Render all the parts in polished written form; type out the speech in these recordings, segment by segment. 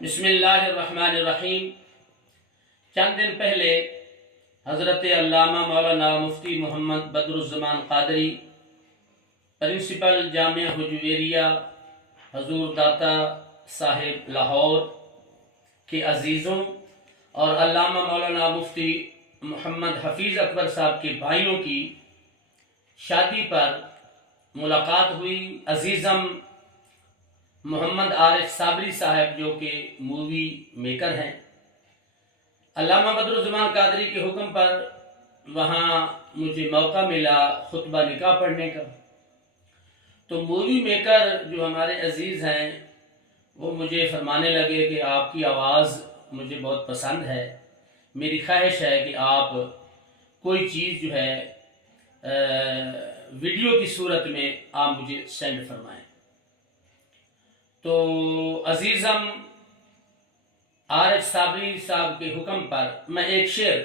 بسم اللہ الرحمن الرحیم۔ چند دن پہلے حضرت علامہ مولانا مفتی محمد بدر الزمان قادری پرنسپل جامعہ حجویریہ حضور داتا صاحب لاہور کے عزیزوں اور علامہ مولانا مفتی محمد حفیظ اکبر صاحب کے بھائیوں کی شادی پر ملاقات ہوئی۔ عزیزم محمد عارف صابری صاحب جو کہ مووی میکر ہیں، علامہ بدر الزمان قادری کے حکم پر وہاں مجھے موقع ملا خطبہ نکاح پڑھنے کا۔ تو مووی میکر جو ہمارے عزیز ہیں وہ مجھے فرمانے لگے کہ آپ کی آواز مجھے بہت پسند ہے، میری خواہش ہے کہ آپ کوئی چیز جو ہے ویڈیو کی صورت میں آپ مجھے سینڈ فرمائیں۔ تو عزیزم عارف صابری صاحب کے حکم پر میں ایک شعر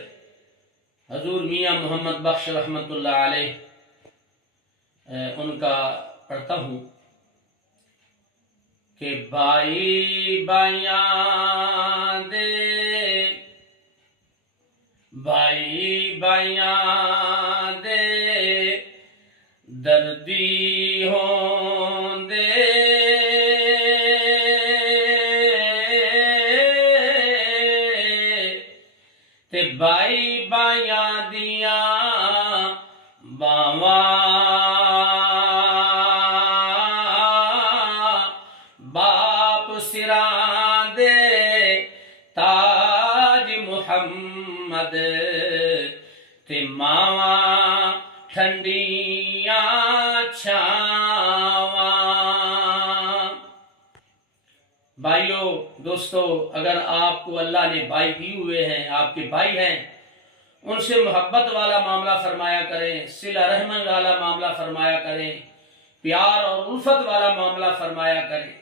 حضور میاں محمد بخش رحمۃ اللہ علیہ ان کا پڑھتا ہوں کہ بھائی بائیاں دے، بھائی بائیاں دے دردی ہوں دے، تے بائی بائیاں دیاں باواں باپ سراں دے تاج محمد، تے ماواں ٹھنڈیاں چھاواں۔ بھائیو دوستو، اگر آپ کو اللہ نے بھائی دیے ہوئے ہیں، آپ کے بھائی ہیں، ان سے محبت والا معاملہ فرمایا کریں، صلہ رحم والا معاملہ فرمایا کریں، پیار اور الفت والا معاملہ فرمایا کریں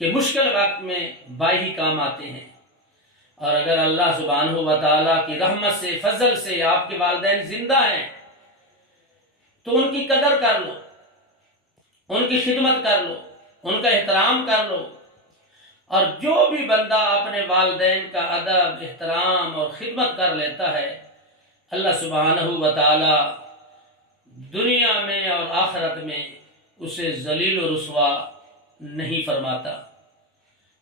کہ مشکل وقت میں بھائی ہی کام آتے ہیں۔ اور اگر اللہ سبحانہ و تعالیٰ کی رحمت سے فضل سے آپ کے والدین زندہ ہیں تو ان کی قدر کر لو، ان کی خدمت کر لو، ان کا احترام کر لو۔ اور جو بھی بندہ اپنے والدین کا ادب، احترام اور خدمت کر لیتا ہے، اللہ سبحانہ و تعالی دنیا میں اور آخرت میں اسے ذلیل و رسوا نہیں فرماتا۔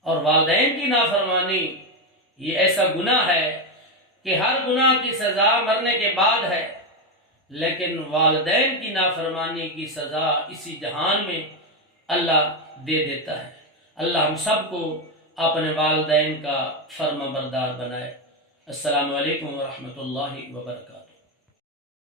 اور والدین کی نافرمانی یہ ایسا گناہ ہے کہ ہر گناہ کی سزا مرنے کے بعد ہے، لیکن والدین کی نافرمانی کی سزا اسی جہان میں اللہ دے دیتا ہے۔ اللہ ہم سب کو اپنے والدین کا فرما بردار بنائے۔ السلام علیکم ورحمۃ اللہ وبرکاتہ۔